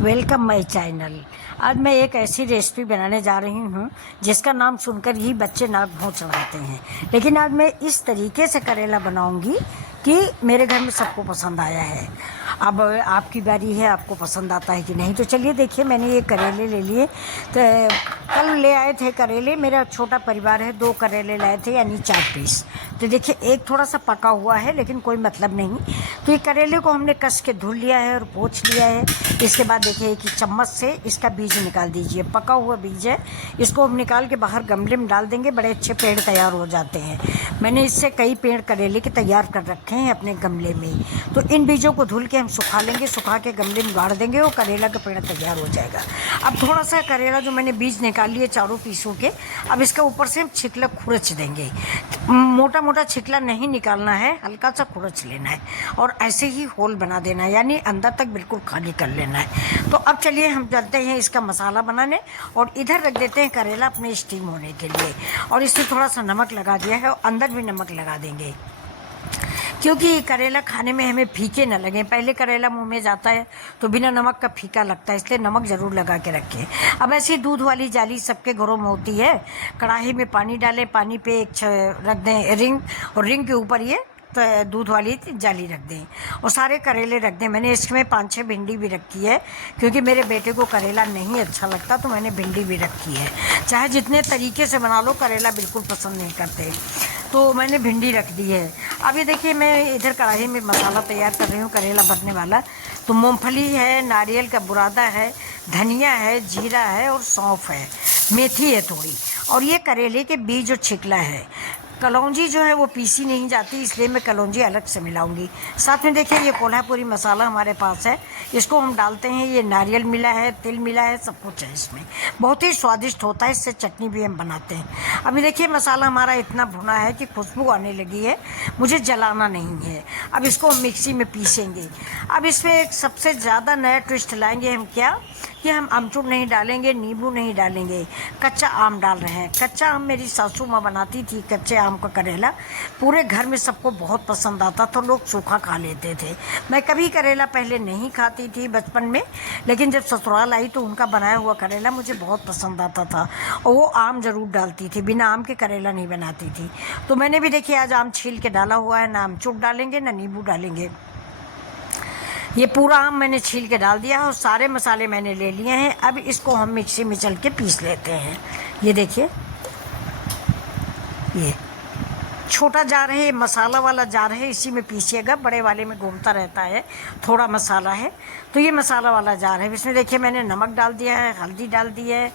Welcome my channel. आज मैं एक ऐसी रेसिपी बनाने जा रही हूँ जिसका नाम सुनकर ही बच्चे नाक भौं चढ़ाते हैं। लेकिन आज मैं इस तरीके से करेला बनाऊंगी कि मेरे घर में सबको पसंद आया है। अब आपकी बारी है, आपको पसंद आता है कि नहीं। तो चलिए देखिए, मैंने ये करेले ले लिए। तो कल ले आए थे करेले, मेरा छोटा परिवार है, 2 करेले लाए थे, यानी 4 पीस। तो देखिए एक थोड़ा सा पका हुआ है लेकिन कोई मतलब नहीं। तो ये करेले को हमने कस के धुल लिया है और पोंछ लिया है। इसके बाद देखिए कि चम्मच से इसका बीज निकाल दीजिए, पका हुआ बीज है। इसको हम निकाल के बाहर गमले में डाल देंगे, बड़े अच्छे पेड़ तैयार हो जाते हैं। मैंने इससे कई पेड़ करेले के तैयार कर रखे हैं अपने गमले में। तो इन बीजों को धुल के हम सुखा लेंगे, सुखा के गमले में गाड़ देंगे और करेला का पेड़ तैयार हो जाएगा। अब थोड़ा सा करेला जो मैंने बीज निकाल लिए चारों पीसों के, अब इसका ऊपर से हम छिकला खुरच देंगे। मोटा मोटा छिकला नहीं निकालना है, हल्का सा खुरच लेना है और ऐसे ही होल बना देना है, यानी अंदर तक बिल्कुल खाली कर लेना है। तो अब चलिए हम चलते हैं इसका मसाला बनाने और इधर रख देते हैं करेला अपने स्टीम होने के लिए। और इससे थोड़ा सा नमक लगा दिया है और अंदर भी नमक लगा देंगे, क्योंकि करेला खाने में हमें फीके न लगे। पहले करेला मुंह में जाता है तो बिना नमक का फीका लगता है, इसलिए नमक ज़रूर लगा के रखें। अब ऐसी दूध वाली जाली सबके घरों में होती है। कढ़ाई में पानी डालें, पानी पे एक रख दें रिंग, और रिंग के ऊपर ये तो दूध वाली जाली रख दें और सारे करेले रख दें। मैंने इसमें 5-6 भिंडी भी रखी है, क्योंकि मेरे बेटे को करेला नहीं अच्छा लगता, तो मैंने भिंडी भी रखी है। चाहे जितने तरीके से बना लो, करेला बिल्कुल पसंद नहीं करते, तो मैंने भिंडी रख दी है। अब ये देखिए, मैं इधर कढ़ाई में मसाला तैयार कर रही हूँ करेला भरने वाला। तो मूंगफली है, नारियल का बुरादा है, धनिया है, जीरा है और सौंफ है, मेथी है थोड़ी, और ये करेले के बीज और छिकला है। कलौंजी जो है वो पीसी नहीं जाती, इसलिए मैं कलौंजी अलग से मिलाऊंगी। साथ में देखिए ये कोल्हापुरी मसाला हमारे पास है, इसको हम डालते हैं। ये नारियल मिला है, तिल मिला है, सब कुछ है इसमें, बहुत ही स्वादिष्ट होता है। इससे चटनी भी हम बनाते हैं। अभी देखिए मसाला हमारा इतना भुना है कि खुशबू आने लगी है, मुझे जलाना नहीं है। अब इसको हम मिक्सी में पीसेंगे। अब इसमें एक सबसे ज़्यादा नया ट्विस्ट लाएंगे हम, क्या कि हम अमचूर नहीं डालेंगे, नींबू नहीं डालेंगे, कच्चा आम डाल रहे हैं। कच्चा आम मेरी सासू माँ बनाती थी, कच्चे आम का करेला पूरे घर में सबको बहुत पसंद आता, तो लोग सूखा खा लेते थे। मैं कभी करेला पहले नहीं खाती थी बचपन में, लेकिन जब ससुराल आई तो उनका बनाया हुआ करेला मुझे बहुत पसंद आता था, और वो आम ज़रूर डालती थी, बिना आम के करेला नहीं बनाती थी। तो मैंने भी देखिए आज आम छील के डाला हुआ है, ना अमचूर डालेंगे ना नींबू डालेंगे। ये पूरा आम मैंने छील के डाल दिया है और सारे मसाले मैंने ले लिए हैं। अब इसको हम मिक्सी में चल के पीस लेते हैं। ये देखिए, ये छोटा जार है, मसाला वाला जार है, इसी में पीसिएगा, बड़े वाले में घूमता रहता है, थोड़ा मसाला है। तो ये मसाला वाला जार है। इसमें देखिए मैंने नमक डाल दिया है, हल्दी डाल दी है,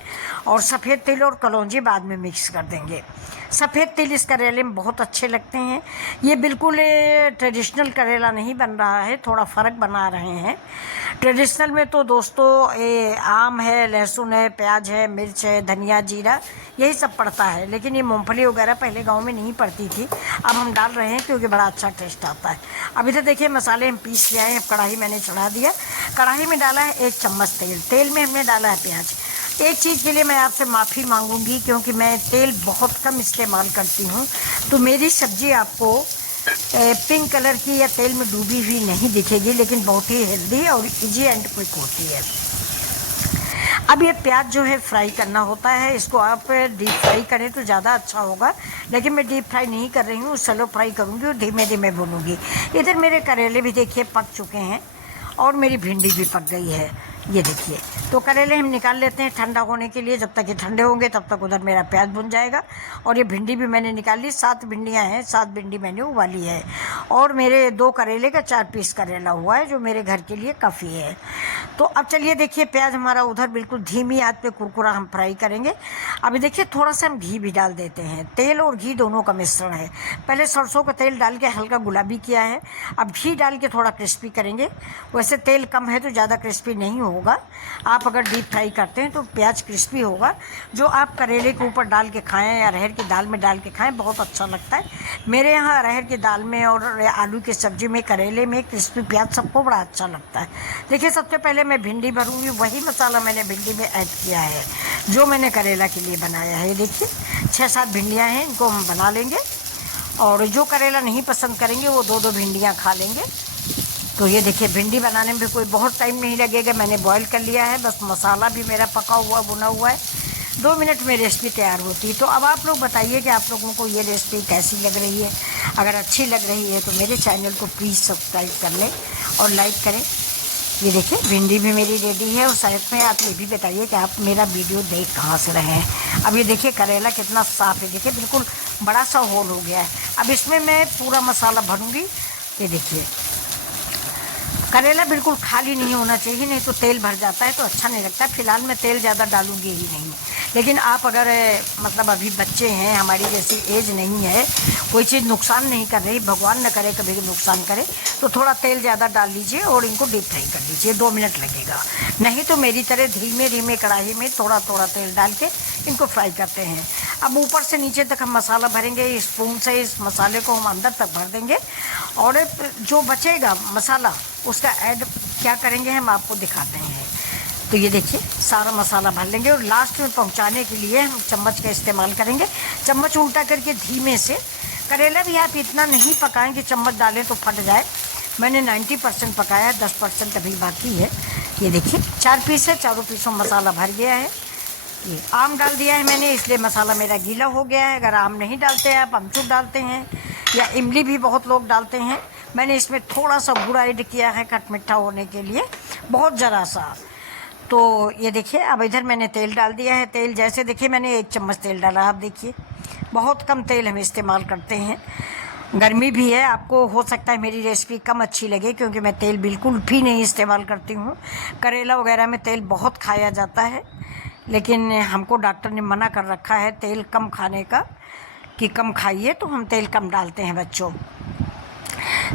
और सफ़ेद तिल और कलौंजी बाद में मिक्स कर देंगे। सफ़ेद तिल इस करेले में बहुत अच्छे लगते हैं। ये बिल्कुल ट्रेडिशनल करेला नहीं बन रहा है, थोड़ा फ़र्क बना रहे हैं। ट्रेडिशनल में तो दोस्तों ये आम है, लहसुन है, प्याज है, मिर्च है, धनिया, जीरा, यही सब पड़ता है। लेकिन ये मूंगफली वगैरह पहले गांव में नहीं पड़ती थी, अब हम डाल रहे हैं क्योंकि बड़ा अच्छा टेस्ट आता है। अब इधर देखिए मसाले हम पीस के आए हैं। अब कढ़ाई मैंने चढ़ा दिया, कढ़ाई में डाला है 1 चम्मच तेल, तेल में हमने डाला है प्याज। एक चीज़ के लिए मैं आपसे माफ़ी मांगूंगी, क्योंकि मैं तेल बहुत कम इस्तेमाल करती हूँ, तो मेरी सब्ज़ी आपको पिंक कलर की या तेल में डूबी हुई नहीं दिखेगी, लेकिन बहुत ही हेल्दी और इजी एंड क्विक होती है। अब ये प्याज जो है फ्राई करना होता है, इसको आप डीप फ्राई करें तो ज़्यादा अच्छा होगा, लेकिन मैं डीप फ्राई नहीं कर रही हूँ, स्लो फ्राई करूँगी और धीमे धीमे भूनूंगी। इधर मेरे करेले भी देखिए पक चुके हैं और मेरी भिंडी भी पक गई है। ये देखिए, तो करेले हम निकाल लेते हैं ठंडा होने के लिए। जब तक ये ठंडे होंगे तब तक उधर मेरा प्याज भुन जाएगा। और ये भिंडी भी मैंने निकाल ली, 7 भिंडियाँ हैं, 7 भिंडी मैंने उबाली है। और मेरे 2 करेले का 4 पीस करेला हुआ है, जो मेरे घर के लिए काफ़ी है। तो अब चलिए देखिए, प्याज हमारा उधर बिल्कुल धीमी आंच पे कुरकुरा हम फ्राई करेंगे। अभी देखिए थोड़ा सा हम घी भी डाल देते हैं, तेल और घी दोनों का मिश्रण है। पहले सरसों का तेल डाल के हल्का गुलाबी किया है, अब घी डाल के थोड़ा क्रिस्पी करेंगे। वैसे तेल कम है तो ज़्यादा क्रिस्पी नहीं होगा, आप अगर डीप फ्राई करते हैं तो प्याज क्रिस्पी होगा। जो आप करेले के ऊपर डाल के खाएं या अरहर की दाल में डाल के खाएं, बहुत अच्छा लगता है। मेरे यहाँ अरहर की दाल में और आलू की सब्ज़ी में करेले में क्रिस्पी प्याज सबको बड़ा अच्छा लगता है। देखिए सबसे पहले मैं भिंडी भरूंगी, वही मसाला मैंने भिंडी में ऐड किया है जो मैंने करेला के लिए बनाया है। ये देखिए 6-7 भिंडियाँ हैं, इनको हम बना लेंगे। और जो करेला नहीं पसंद करेंगे वो 2-2 भिंडियाँ खा लेंगे। तो ये देखिए भिंडी बनाने में भी कोई बहुत टाइम नहीं लगेगा, मैंने बॉईल कर लिया है, बस मसाला भी मेरा पका हुआ भुना हुआ है, 2 मिनट में रेसिपी तैयार होती है। तो अब आप लोग बताइए कि आप लोगों को ये रेसिपी कैसी लग रही है। अगर अच्छी लग रही है तो मेरे चैनल को प्लीज़ सब्सक्राइब कर लें और लाइक करें। ये देखिए भिंडी भी मेरी रेडी है। और साइड में आप ये भी बताइए कि आप मेरा वीडियो देख कहाँ से रहे हैं। अब ये देखिए करेला कितना साफ़ है, देखिए बिल्कुल बड़ा सा होल हो गया है। अब इसमें मैं पूरा मसाला भरूँगी। ये देखिए करेला बिल्कुल खाली नहीं होना चाहिए, नहीं तो तेल भर जाता है तो अच्छा नहीं लगता। फ़िलहाल मैं तेल ज़्यादा डालूंगी ही नहीं, लेकिन आप अगर मतलब अभी बच्चे हैं, हमारी जैसी एज नहीं है, कोई चीज़ नुकसान नहीं कर रही, भगवान न करे कभी नुकसान करे, तो थोड़ा तेल ज़्यादा डाल लीजिए और इनको डीप फ्राई कर लीजिए, 2 मिनट लगेगा। नहीं तो मेरी तरह धीमे धीमे कढ़ाई में थोड़ा थोड़ा तेल डाल के इनको फ्राई करते हैं। अब ऊपर से नीचे तक हम मसाला भरेंगे, स्पून से इस मसाले को हम अंदर तक भर देंगे और जो बचेगा मसाला उसका ऐड क्या करेंगे हम आपको दिखाते हैं। तो ये देखिए सारा मसाला भर लेंगे और लास्ट में पहुंचाने के लिए हम चम्मच का इस्तेमाल करेंगे। चम्मच उल्टा करके धीमे से। करेला भी आप इतना नहीं पकाएं कि चम्मच डालें तो फट जाए। मैंने 90% पकाया, 10% अभी बाकी है। ये देखिए 4 पीस है, चारों पीसों में मसाला भर गया है। ये आम डाल दिया है मैंने, इसलिए मसाला मेरा गीला हो गया है। अगर आम नहीं डालते हैं आप अमचूर डालते हैं या इमली भी बहुत लोग डालते हैं। मैंने इसमें थोड़ा सा गुड़ ऐड किया है खट मिठा होने के लिए, बहुत ज़रा सा। तो ये देखिए अब इधर मैंने तेल डाल दिया है। तेल जैसे देखिए मैंने 1 चम्मच तेल डाला, आप देखिए बहुत कम तेल हम इस्तेमाल करते हैं। गर्मी भी है, आपको हो सकता है मेरी रेसिपी कम अच्छी लगे क्योंकि मैं तेल बिल्कुल भी नहीं इस्तेमाल करती हूँ। करेला वगैरह में तेल बहुत खाया जाता है, लेकिन हमको डॉक्टर ने मना कर रखा है तेल कम खाने का, कि कम खाइए, तो हम तेल कम डालते हैं बच्चों।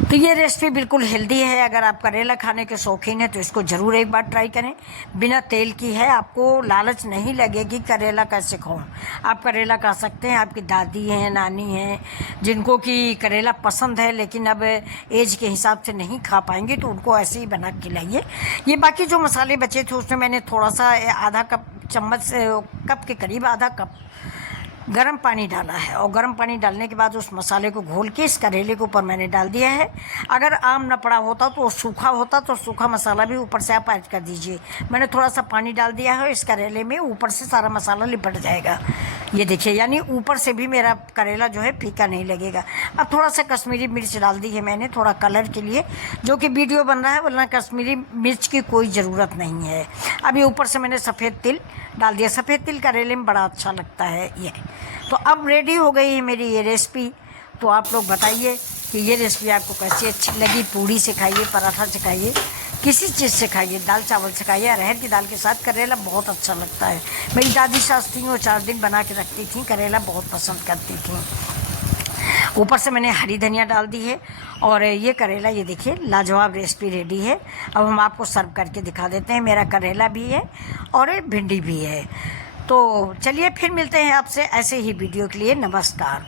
तो ये रेसिपी बिल्कुल हेल्दी है। अगर आप करेला खाने के शौकीन हैं तो इसको ज़रूर एक बार ट्राई करें। बिना तेल की है, आपको लालच नहीं लगेगी करेला कैसे खाऊं। आप करेला खा सकते हैं। आपकी दादी हैं, नानी हैं, जिनको कि करेला पसंद है लेकिन अब एज के हिसाब से नहीं खा पाएंगे, तो उनको ऐसे ही बना के खिलाइए। ये बाकी जो मसाले बचे थे उसमें मैंने थोड़ा सा आधा कप चम्मच कप के करीब आधा कप गर्म पानी डाला है और गर्म पानी डालने के बाद उस मसाले को घोल के इस करेले के ऊपर मैंने डाल दिया है। अगर आम न पड़ा होता तो सूखा होता तो सूखा मसाला भी ऊपर से आप ऐड कर दीजिए। मैंने थोड़ा सा पानी डाल दिया है, इस करेले में ऊपर से सारा मसाला लिपट जाएगा। ये देखिए यानी ऊपर से भी मेरा करेला जो है फीका नहीं लगेगा। अब थोड़ा सा कश्मीरी मिर्च डाल दी है मैंने, थोड़ा कलर के लिए, जो कि वीडियो बन रहा है, वरना कश्मीरी मिर्च की कोई ज़रूरत नहीं है। अभी ऊपर से मैंने सफ़ेद तिल डाल दिया। सफ़ेद तिल करेले में बड़ा अच्छा लगता है ये। तो अब रेडी हो गई है मेरी ये रेसिपी। तो आप लोग बताइए कि ये रेसिपी आपको कैसी अच्छी लगी। पूड़ी से खाइए, पराठा से खाइए, किसी चीज़ से खाइए, दाल चावल से खाइए। अरहर की दाल के साथ करेला बहुत अच्छा लगता है। मेरी दादी सास थी, वो 4 दिन बना के रखती थी, करेला बहुत पसंद करती थी। ऊपर से मैंने हरी धनिया डाल दी है और ये करेला, ये देखिए लाजवाब रेसिपी रेडी है। अब हम आपको सर्व करके दिखा देते हैं। मेरा करेला भी है और भिंडी भी है। तो चलिए फिर मिलते हैं आपसे ऐसे ही वीडियो के लिए। नमस्कार।